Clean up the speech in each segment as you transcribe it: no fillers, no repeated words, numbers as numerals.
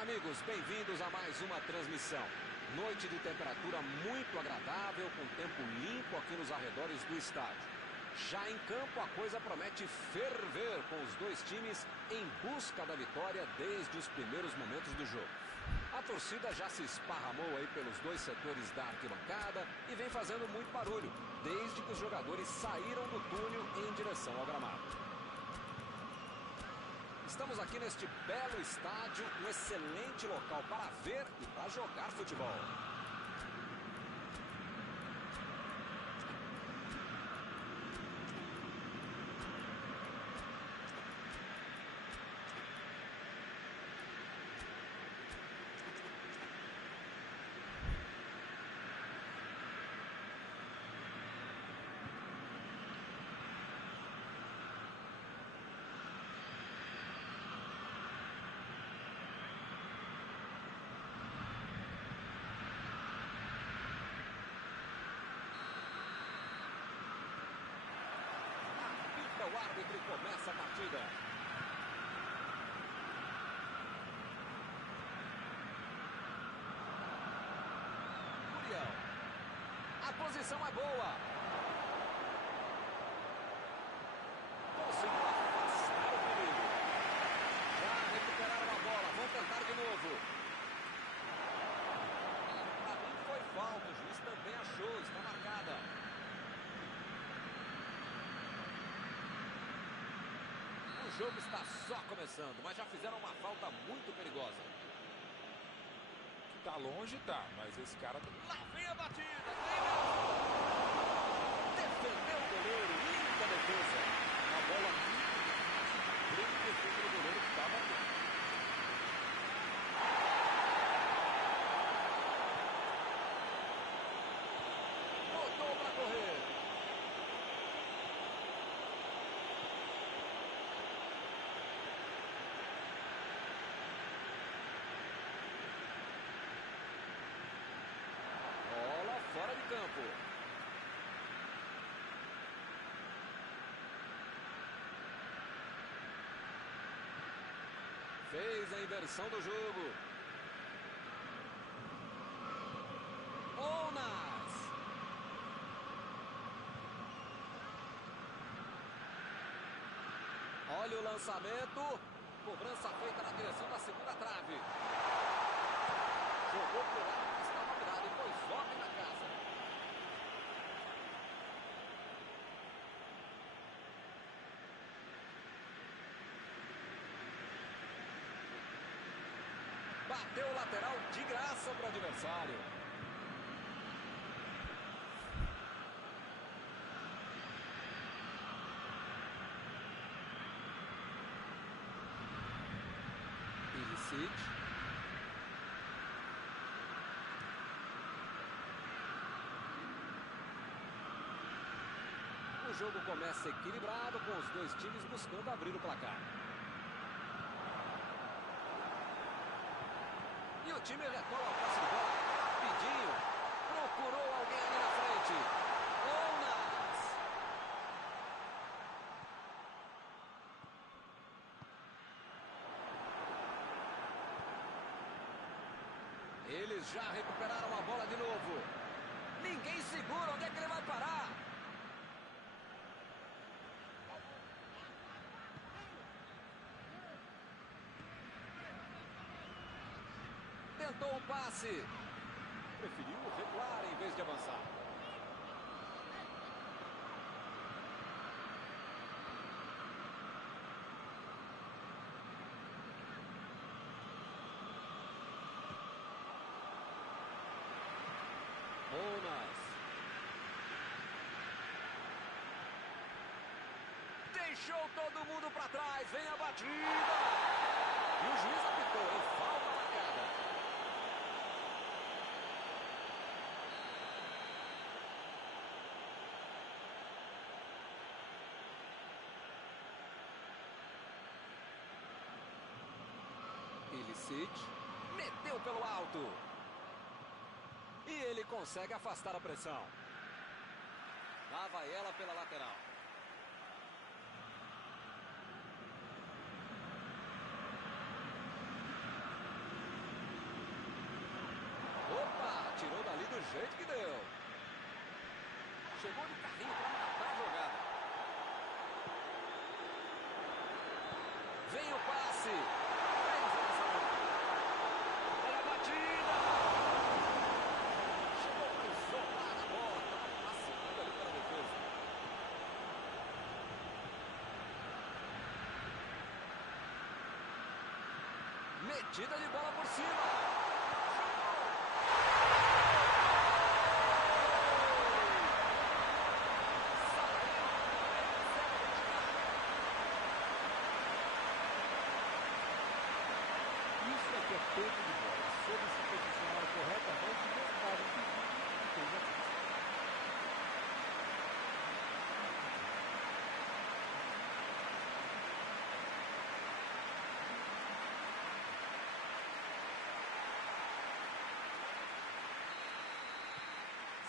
Olá, amigos, bem-vindos a mais uma transmissão. Noite de temperatura muito agradável, com tempo limpo aqui nos arredores do estádio. Já em campo, a coisa promete ferver, com os dois times em busca da vitória desde os primeiros momentos do jogo. A torcida já se esparramou aí pelos dois setores da arquibancada e vem fazendo muito barulho, desde que os jogadores saíram do túnel em direção ao gramado. Estamos aqui neste belo estádio, um excelente local para ver e para jogar futebol. O árbitro começa a partida. Muriel. A posição é boa. Conseguiu afastar o perigo. Já recuperaram a bola. Vão tentar de novo. Para mim foi falta. O juiz também achou. Está marcada. O jogo está só começando, mas já fizeram uma falta muito perigosa. Tá longe, tá, mas esse cara... Lá vem a batida, defendeu o goleiro, linda defesa. A bola bem defendeu o goleiro que estava aqui. Botou para correr. Fora de campo. Fez a inversão do jogo. Onas. Olha o lançamento. Cobrança feita na direção da segunda trave. Jogou pro lado que estava virado e foi volte na casa. Bateu o lateral de graça para o adversário. Ilicic. O jogo começa equilibrado, com os dois times buscando abrir o placar. E o time retorna ao passe de bola rapidinho. Procurou alguém ali na frente. Onas. Eles já recuperaram a bola de novo. Ninguém segura. Onde é que ele vai parar? Tentou o passe. Preferiu recuar em vez de avançar. Onas. Deixou todo mundo para trás. Vem a batida. E o juiz apitou, hein? Falta marcada. Ilicic meteu pelo alto. E ele consegue afastar a pressão. Lá vai ela pela lateral. do jeito que deu. Chegou de carrinho para matar a jogada. Vem o passe. Olha a batida. Chegou para isolar a bola. Estava passeando ali pela defesa. Metida de bola por cima. Que é tempo de bola, soube se posicionar corretamente e não estava impedido e fez a festa.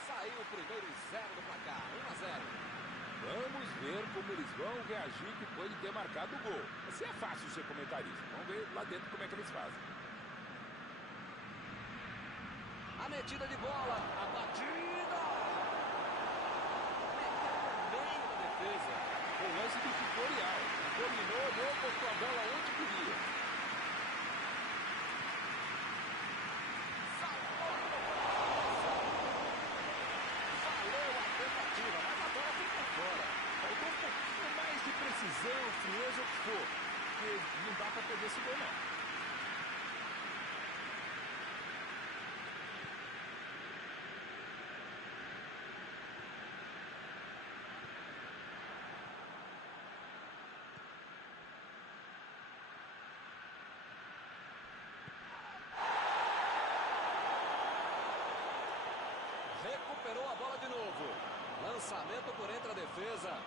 Saiu o primeiro 0 do placar, 1-0. Vamos ver como eles vão reagir depois de ter marcado o gol. Assim é fácil ser comentarista. Vamos ver lá dentro como é que eles fazem. A metida de bola, a batida! Meteu no meio da defesa. O lance do tutorial. Dominou, olhou, botou a bola onde queria. Salvou! Valeu a tentativa, mas a bola foi por fora. Faltou um pouquinho mais de precisão, frieza, o que for. Porque não dá pra perder esse gol, não. Recuperou a bola de novo. Lançamento por entre a defesa.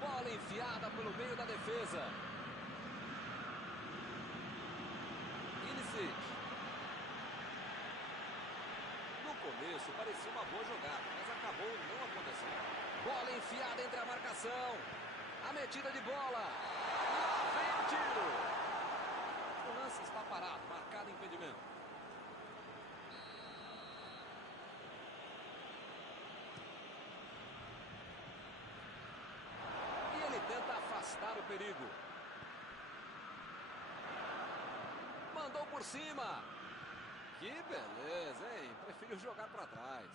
Bola enfiada pelo meio da defesa. Ilicic. No começo parecia uma boa jogada, mas acabou não acontecendo. Bola enfiada entre a marcação. A metida de bola. Lá vem o tiro. O lance está parado, marcado impedimento. E ele tenta afastar o perigo. Mandou por cima. Que beleza, hein? Preferiu jogar para trás.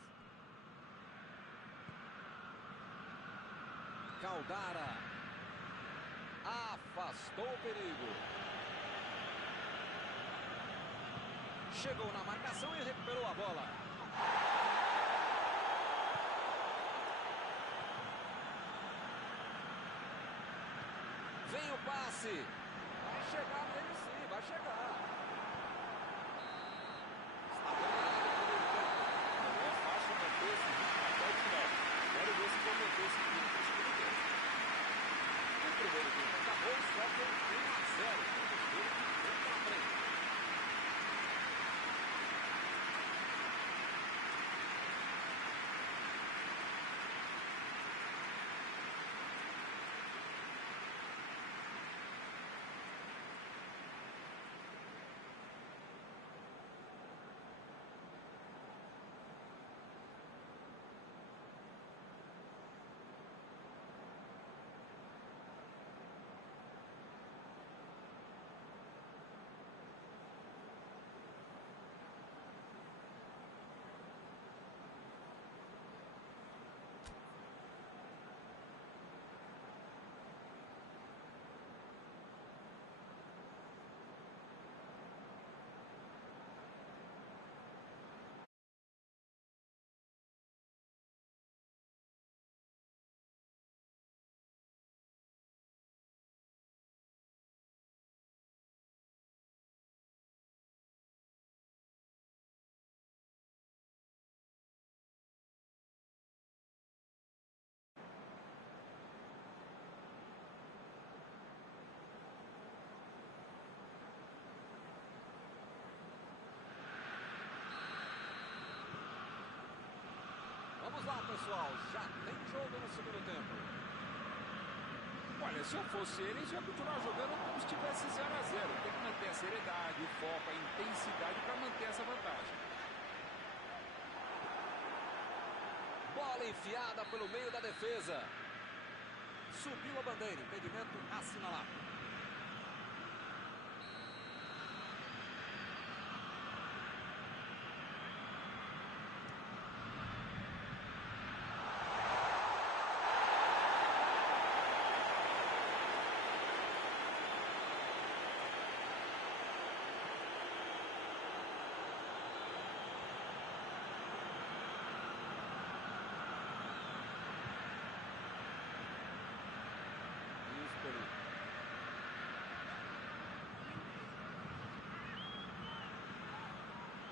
Caldara. Afastou o perigo. Chegou na marcação e recuperou a bola. Vem o passe. Vai chegar nele sim, vai chegar. Está dominado o primeiro tempo. Não é fácil manter esse ritmo até o final. Quero ver se vão manter esse ritmo no segundo tempo. O primeiro tempo acabou só com 1-0. Vamos ver o que vem pela frente. Vamos lá, pessoal. Já tem jogo no segundo tempo. Olha, se eu fosse ele, eu ia continuar jogando como se estivesse 0 a 0. Tem que manter a seriedade, o foco, a intensidade para manter essa vantagem. Bola enfiada pelo meio da defesa. Subiu a bandeira, impedimento assinalado.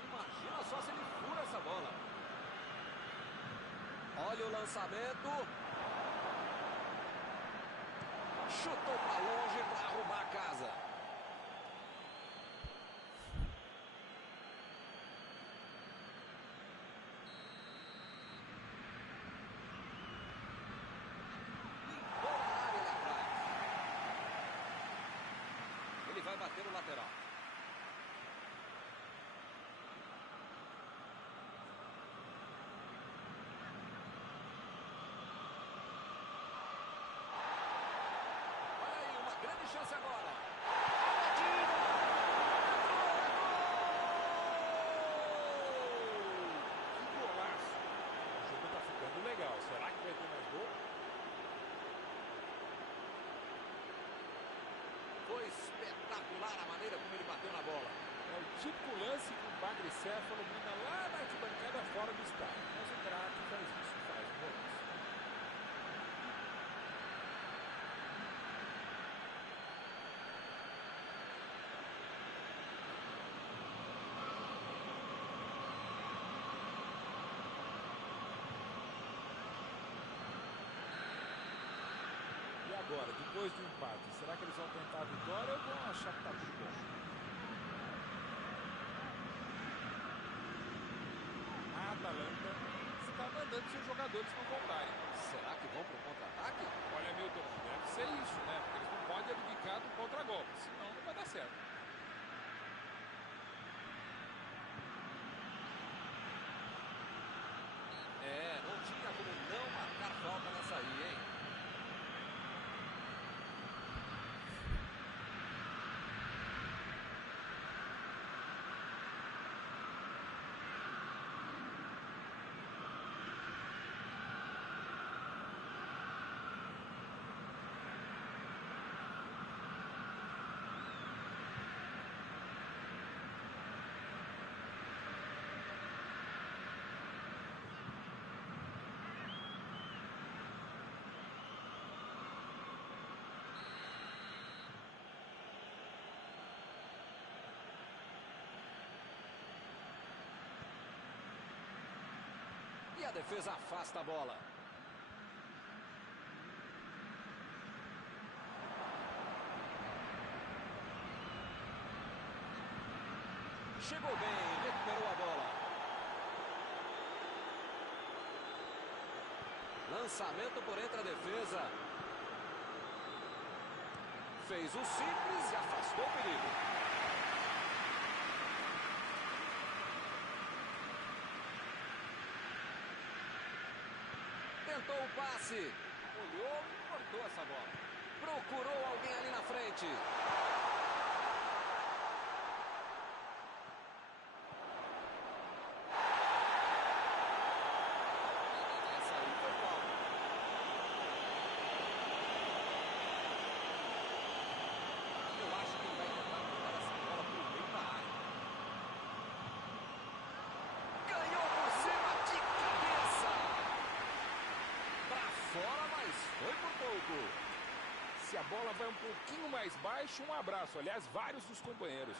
Imagina só se ele fura essa bola. Olha o lançamento. Chutou para longe para arrumar a casa. Limpou a área ali atrás. Ele vai bater no lateral. Grande chance agora. Batida! Que golaço! O jogo tá ficando legal. Será que vai ter mais gol? Foi espetacular a maneira como ele bateu na bola. É o típico lance que o Bagre Céfalo manda lá na arquibancada fora do estádio. Mas o craque faz isso, faz um golaço. Agora, depois do empate, será que eles vão tentar a vitória ou vão achar que tá tudo bom? A Atalanta está mandando seus jogadores não voltarem. Será que vão para o contra-ataque? Olha, Milton, deve ser isso, né? Porque eles não podem abdicar do contra-golpe, senão não vai dar certo. É, não tinha como não marcar falta nessa aí, hein? E a defesa afasta a bola. Chegou bem, recuperou a bola. Lançamento por entre a defesa. Fez o simples e afastou o perigo. Tentou o passe. Olhou e cortou essa bola. Procurou alguém ali na frente. Essa aí foi falta. Eu acho que ele vai tentar mandar essa bola para o meio da área. Ganhou por cima de cabeça. Pra fora, mas foi por pouco. Se a bola vai um pouquinho mais baixo, um abraço. Aliás, vários dos companheiros.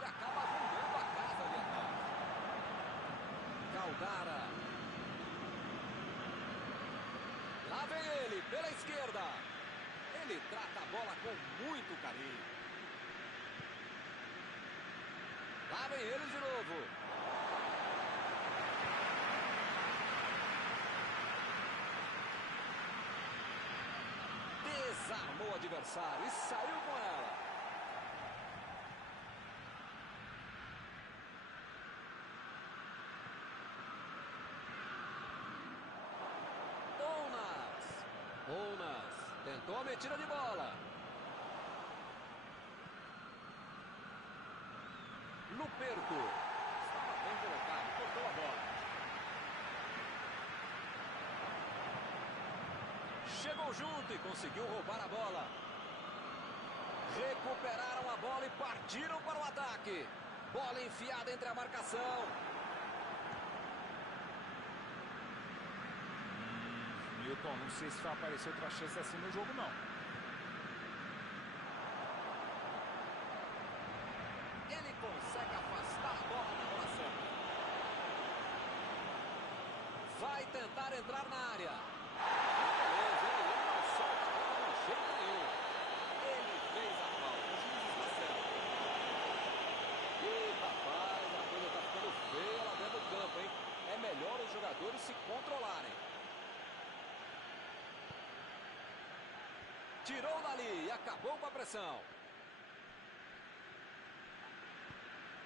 E acaba arrumando a casa ali atrás. Caldara. Lá vem ele, pela esquerda. Ele trata a bola com muito carinho. Lá vem ele de novo. Desarmou o adversário e saiu com ela. Ounas tentou a metida de bola. Luperto estava bem colocado, cortou a bola. Chegou junto e conseguiu roubar a bola. Recuperaram a bola e partiram para o ataque. Bola enfiada entre a marcação. Milton, não sei se vai aparecer outra chance assim no jogo, não. Ele consegue afastar a bola da coração. Vai tentar entrar na área. Beleza, ele não solta a bola de jeito nenhum. Ele fez a falta. O juiz está certo. Ih, rapaz, a coisa está ficando feia lá dentro do campo, hein? É melhor os jogadores se controlarem. Tirou dali e acabou com a pressão.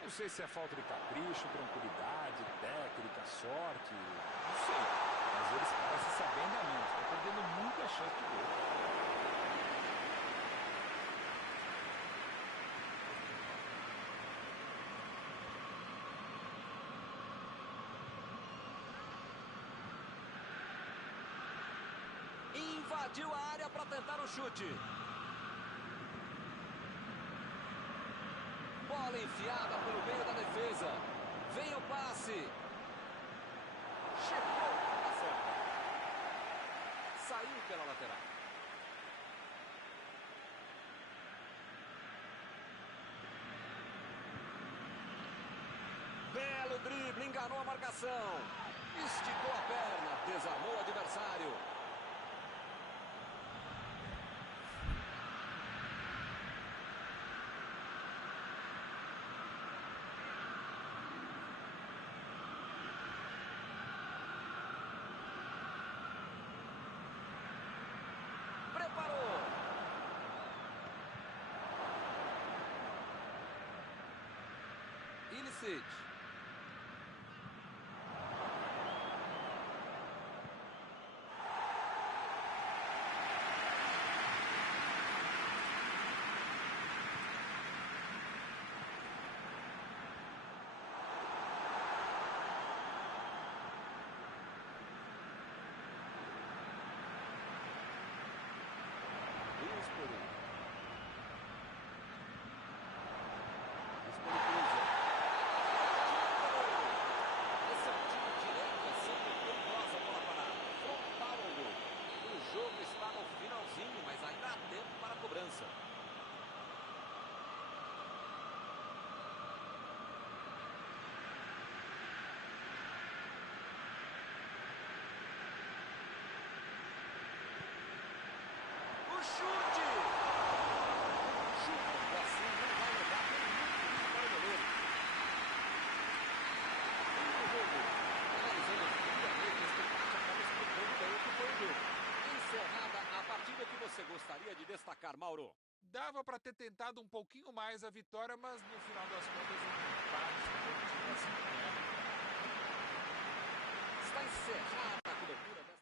Não sei se é falta de capricho, tranquilidade, técnica, sorte. Não sei. Mas eles parecem saber ainda menos. Estão perdendo muita chance de gol. Invadiu a área para tentar o chute. Bola enfiada pelo meio da defesa. Vem o passe. Chegou na certa. Saiu pela lateral. Belo drible, enganou a marcação. Esticou a perna, desarmou o adversário. Preparou. Ilicic. Esse é um tiro direto, é sempre perigosa a bola parada. Frontal ao gol. O jogo está no finalzinho, mas ainda há tempo para a cobrança. O chute! Chute assim não vai levar nem muito risco para o goleiro. E o jogo, analisando friamente, esse empate acaba explicando bem o que foi o jogo. Encerrada a partida, que você gostaria de destacar, Mauro? Dava para ter tentado um pouquinho mais a vitória, mas no final das contas um empate continua assim. Está encerrada a cobertura dessa.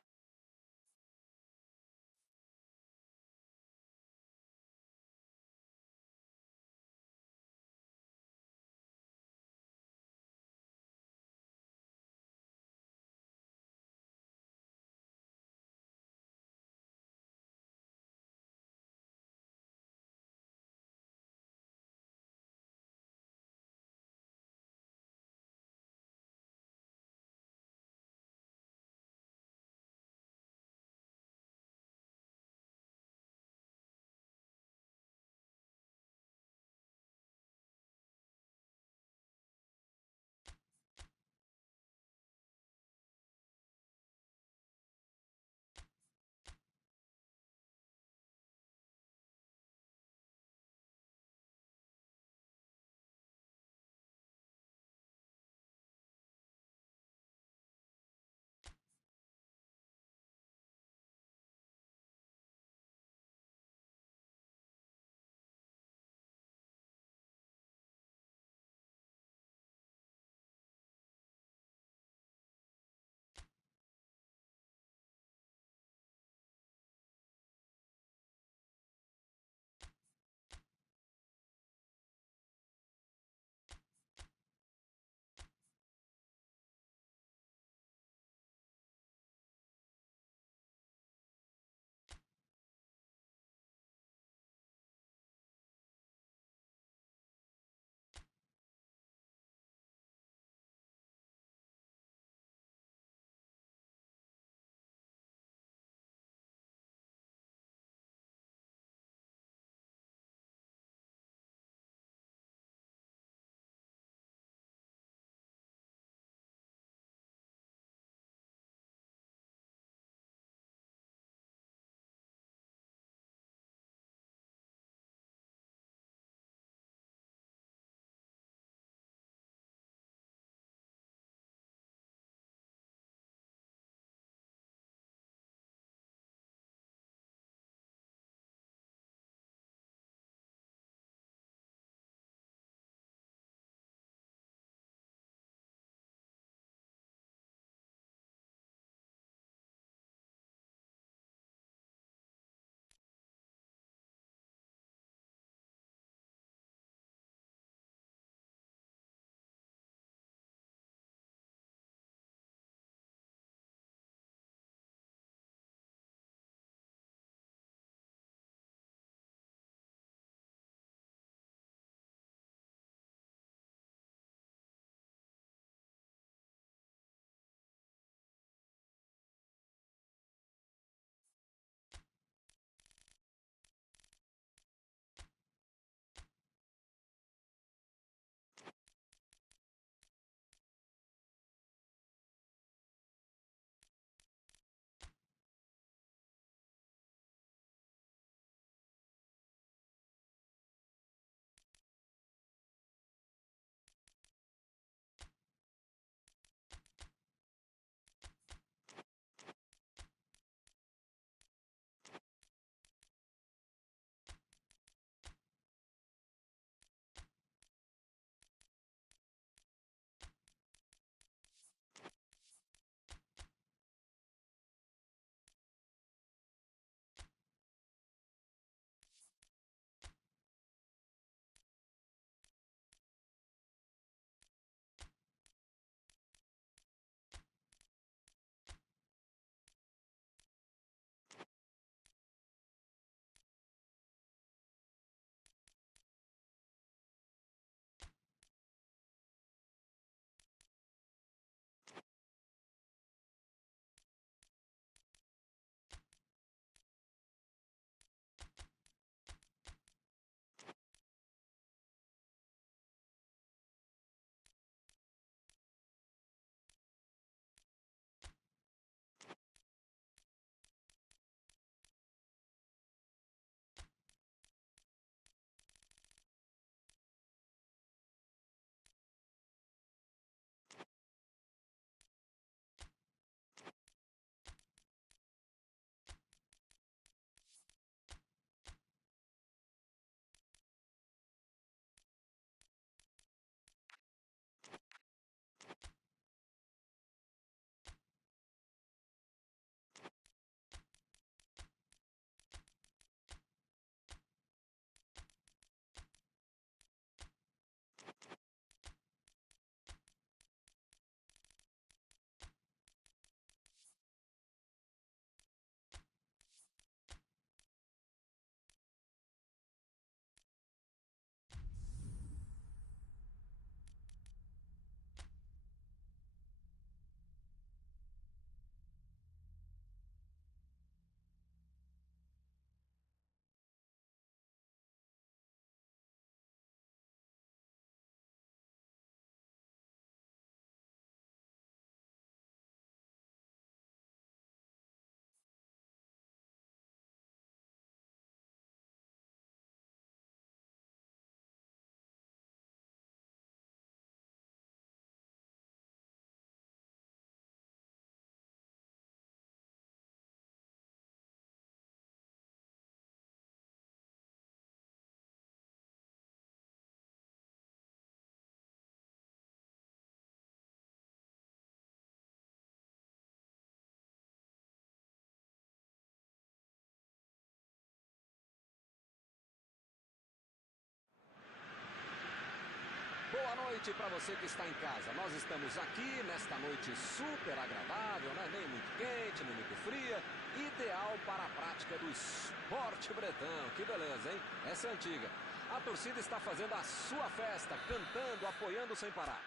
noite para você que está em casa. Nós estamos aqui nesta noite super agradável, né? Nem muito quente, nem muito fria. Ideal para a prática do esporte bretão. Que beleza, hein? Essa é antiga. A torcida está fazendo a sua festa, cantando, apoiando sem parar.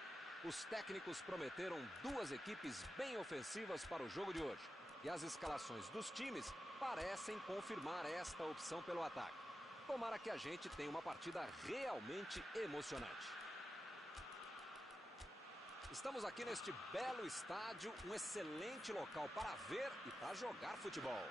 Os técnicos prometeram duas equipes bem ofensivas para o jogo de hoje. E as escalações dos times parecem confirmar esta opção pelo ataque. Tomara que a gente tenha uma partida realmente emocionante. Estamos aqui neste belo estádio, um excelente local para ver e para jogar futebol.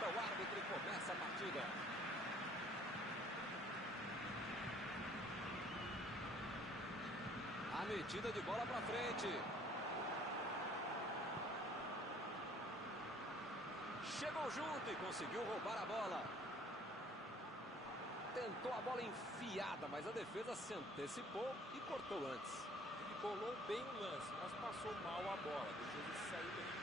O árbitro começa a partida. A metida de bola para frente. Chegou junto e conseguiu roubar a bola. Tentou a bola enfiada, mas a defesa se antecipou e cortou antes. Ele bolou bem o lance, mas passou mal a bola. Deixou ele sair bem.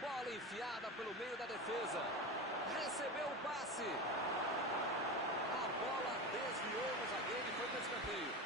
Bola enfiada pelo meio da defesa. Recebeu o passe. A bola desviou no zagueiro e foi para o escanteio.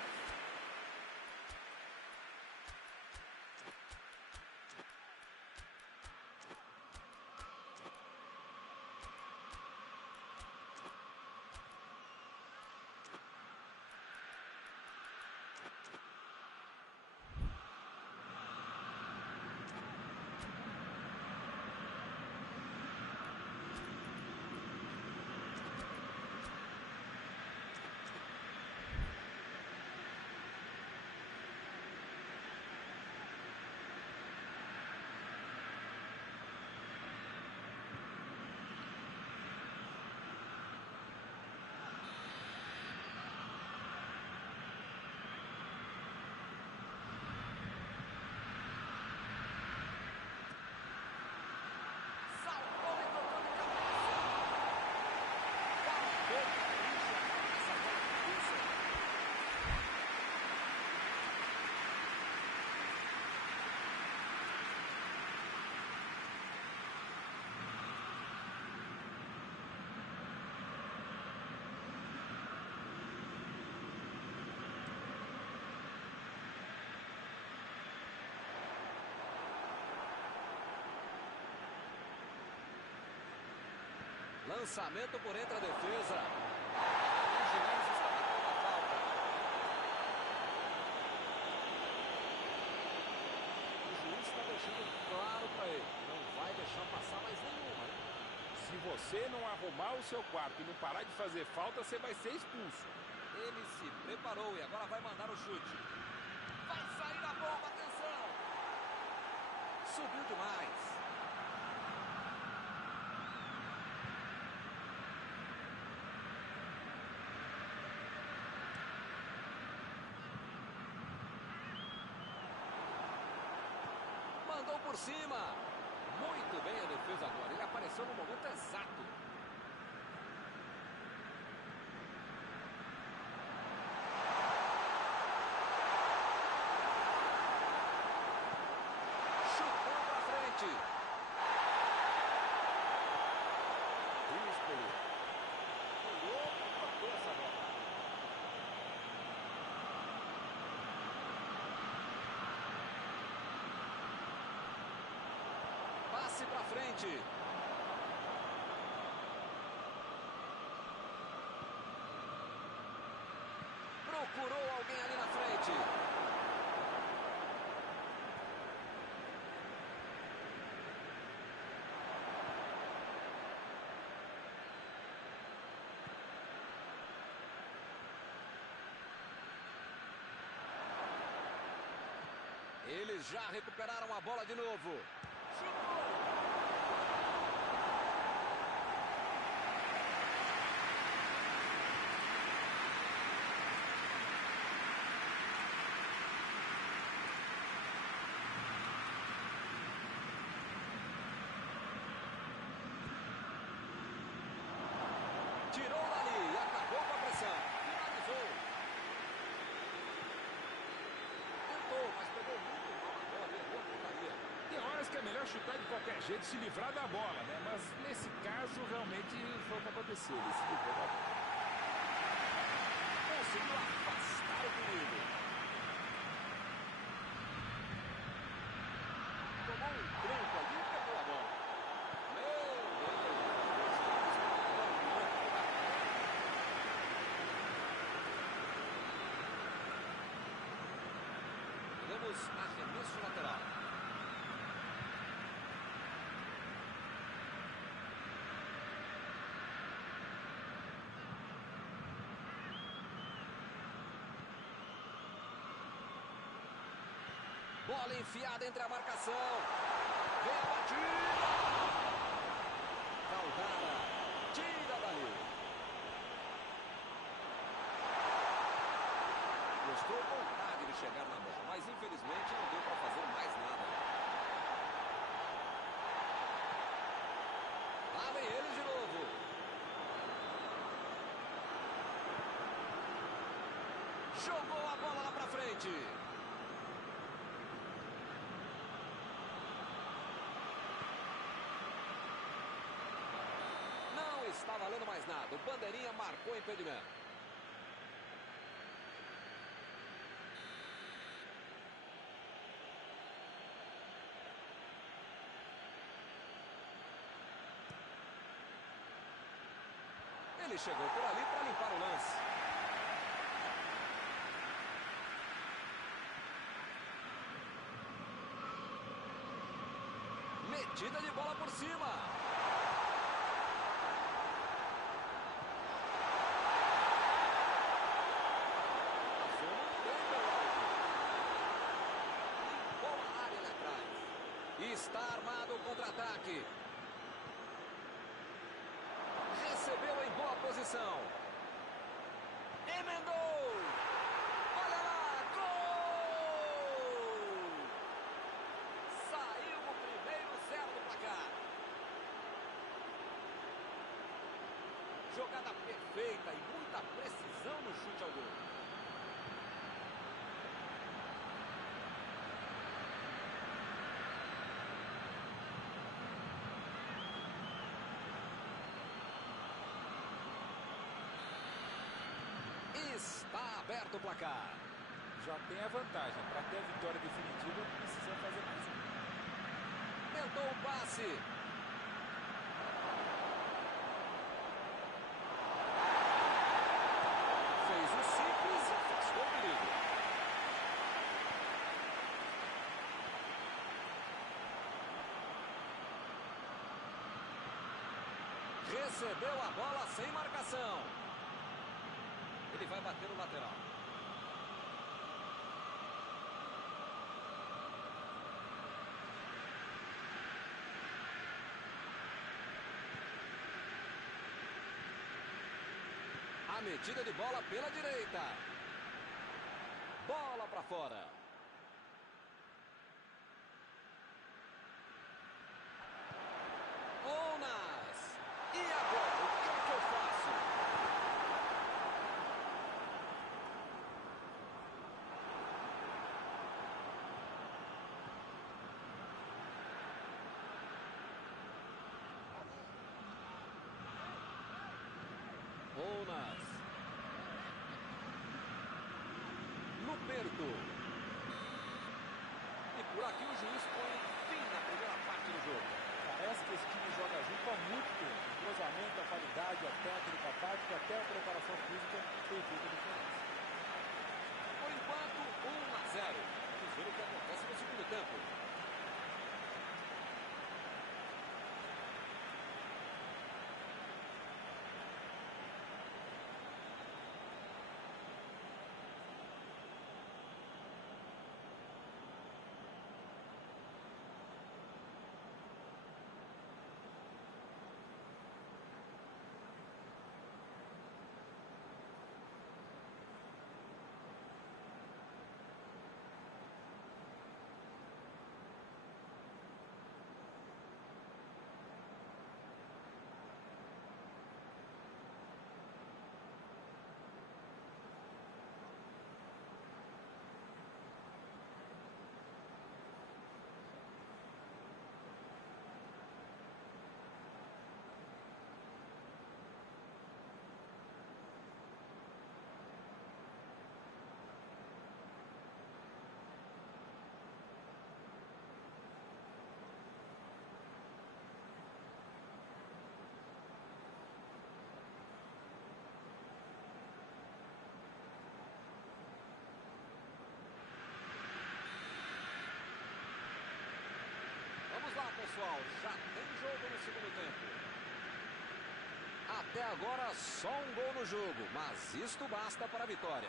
Lançamento por entre a defesa. O juiz está marcando a falta. O juiz está deixando claro para ele. Não vai deixar passar mais nenhuma, né? Se você não arrumar o seu quarto e não parar de fazer falta, você vai ser expulso. Ele se preparou e agora vai mandar o chute. Vai sair a bomba, atenção! Subiu demais. Mandou por cima. Muito bem a defesa agora. Ele apareceu no momento exato. Chutou pra frente. Díspolo. Pulou e tocou essa bola. passe para frente. Procurou alguém ali na frente. Eles já recuperaram a bola de novo. Chutou! Tirou dali e acabou com a pressão. Finalizou. Tentou, mas pegou muito mal a bola e errou a pontaria. Tem horas que é melhor chutar de qualquer jeito, se livrar da bola, né? Mas nesse caso, realmente foi o que aconteceu. Ele se livrou da bola. Conseguiu afastar o perigo. Tomou um tranco ali e pegou a bola. Meu Deus! Teremos arremesso lateral. Bola enfiada entre a marcação. Vem a batida. Caldara tira dali. Mostrou vontade de chegar na bola, mas infelizmente não deu para fazer mais nada. Lá vem eles de novo. Jogou a bola lá para frente. Não está valendo mais nada. O bandeirinha marcou impedimento. Ele chegou por ali para limpar o lance. Metida de bola por cima. Passou muito bem pelo alto. Limpou a área lá atrás. Está armado o contra-ataque. Recebeu em boa posição. Emendou. Olha lá, gol! Saiu o primeiro 0 do placar. Jogada perfeita e muita precisão no chute ao gol. Está aberto o placar. Já tem a vantagem. Para ter a vitória definitiva, precisa fazer mais um. Tentou o passe. Fez o simples e afastou o perigo. Recebeu a bola sem marcação. Ele vai bater no lateral. A metida de bola pela direita. Bola para fora. Onas. E agora, o que é que eu faço? Onas. Luperto. E por aqui o juiz põe fim na primeira parte do jogo. Parece que esse time joga junto há muito tempo. O entrosamento, a qualidade, a técnica, a tática, até a preparação física tem feito a diferença. Por enquanto, 1-0. Vamos ver o que acontece no segundo tempo. Vamos lá, pessoal. Já tem jogo no segundo tempo. Até agora, só um gol no jogo, mas isto basta para a vitória.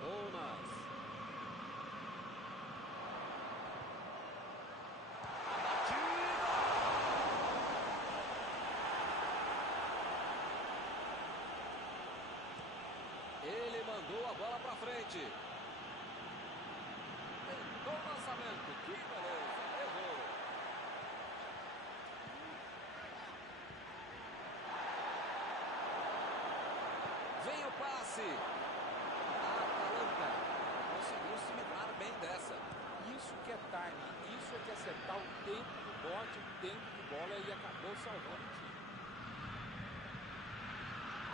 Bonas. A batida! Ele mandou a bola para frente. Tentou o lançamento. Que beleza. Errou. Vem o passe. A Atalanta conseguiu se livrar bem dessa. Isso que é timing, isso é que é acertar o tempo do bote, o tempo de bola e acabou salvando o time.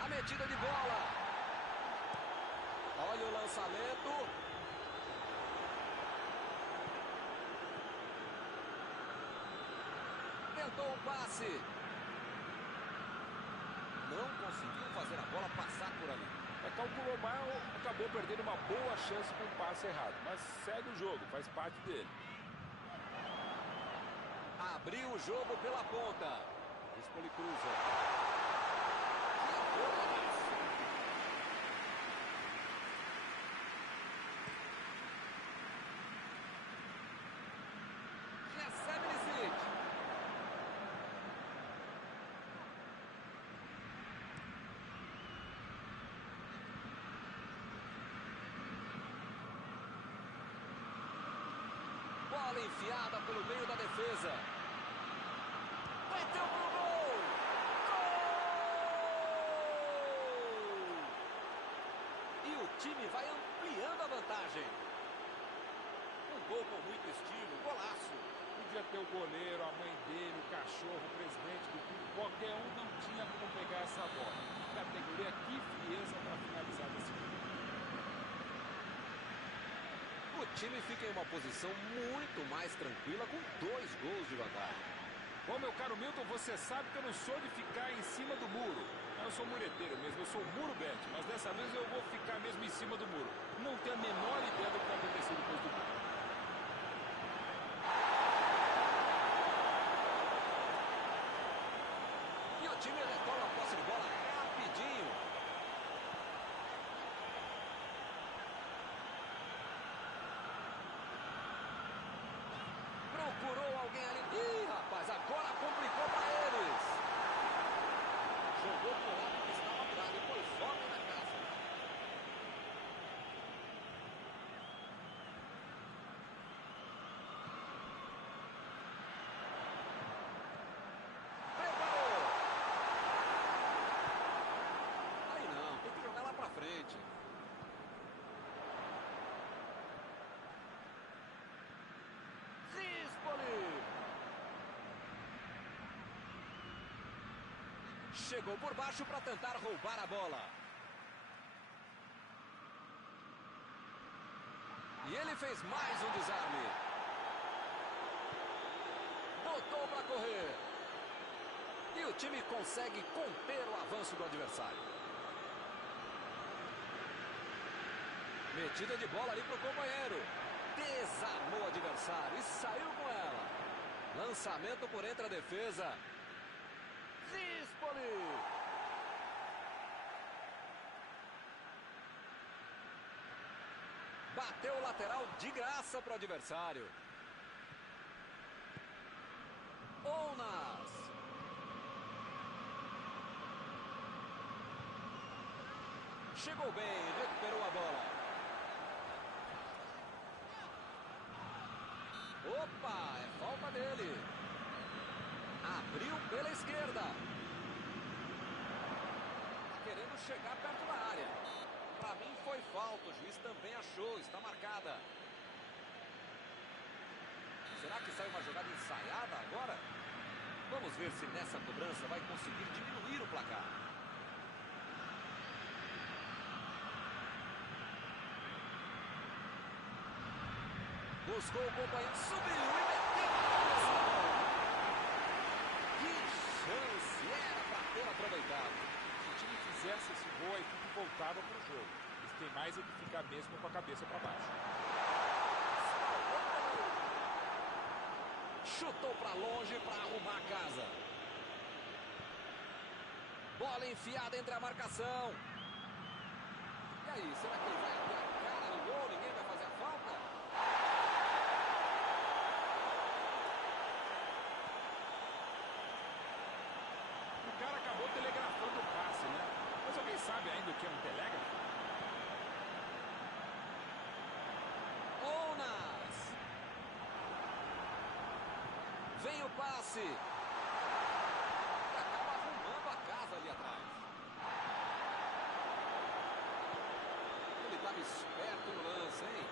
A metida de bola. Olha o lançamento. Tentou o passe. Não conseguiu fazer a bola passar por ali. Calculou mal, acabou perdendo uma boa chance com o passe errado. Mas segue o jogo, faz parte dele. Abriu o jogo pela ponta. Espoli cruza. Que golaço! Recebe Lisic. Bola enfiada pelo meio da defesa. Bateu pro gol! Gol! E o time vai ampliando a vantagem. Um gol com muito estilo, golaço. Podia ter o goleiro, a mãe dele, o cachorro, o presidente do clube. Qualquer um não tinha como pegar essa bola. Que categoria, que frieza para finalizar desse jogo. O time fica em uma posição muito mais tranquila com 2 gols de vantagem. Bom, meu caro Milton, você sabe que eu não sou de ficar em cima do muro. Eu sou mureteiro mesmo, eu sou muro bet, mas dessa vez eu vou ficar mesmo em cima do muro. Não tenho a menor ideia do que vai acontecer depois do gol. E o time retoma a posse de bola rapidinho. Procurou alguém ali. Ih, rapaz, agora complicou para eles. Jogou pro lado que estava virado e foi fora da casa. Preparou. Chegou por baixo para tentar roubar a bola. E ele fez mais um desarme. Botou para correr. E o time consegue conter o avanço do adversário. Metida de bola ali para o companheiro. Desarmou o adversário e saiu com ela. Lançamento por entre a defesa. Zispoli. Bateu o lateral de graça para o adversário. Ounas. Chegou bem, recuperou a bola. Opa, é falta dele. Abriu pela esquerda. Querendo chegar perto da área. Para mim foi falta, o juiz também achou, está marcada. Será que sai uma jogada ensaiada agora? Vamos ver se nessa cobrança vai conseguir diminuir o placar. Buscou o companheiro, subiu e meteu a cabeça na bola. Que chance, era para ter aproveitado. Se o time fizesse esse gol, a equipe voltava para o jogo. Eles têm mais é que ficar mesmo com a cabeça para baixo. Chutou para longe para arrumar a casa. Bola enfiada entre a marcação. E aí, será que ele vai abrir a cara no gol? Ninguém vai fazer a falta? O cara acabou telegrafando o passe, né? Mas alguém sabe ainda o que é um telégrafo? Ounas. Vem o passe. E acaba arrumando a casa ali atrás. Ele estava esperto no lance, hein?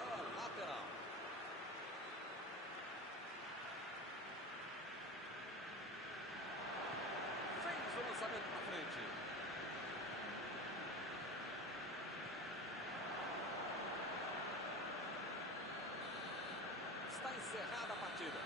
É lateral. Fez o lançamento para frente. Está encerrada a partida.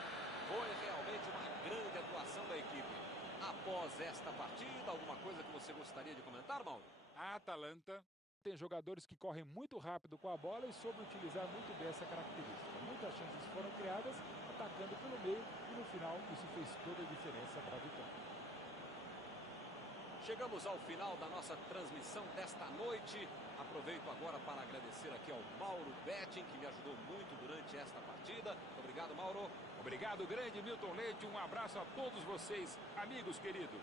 Foi realmente uma grande atuação da equipe. Após esta partida, alguma coisa que você gostaria de comentar, Mauro? A Atalanta tem jogadores que correm muito rápido com a bola e soube utilizar muito bem essa característica. Muitas chances foram criadas, atacando pelo meio e no final isso fez toda a diferença para a vitória. Chegamos ao final da nossa transmissão desta noite. Aproveito agora para agradecer aqui ao Mauro Betting, que me ajudou muito durante esta partida. Obrigado, Mauro. Obrigado, grande Milton Leite. Um abraço a todos vocês, amigos queridos.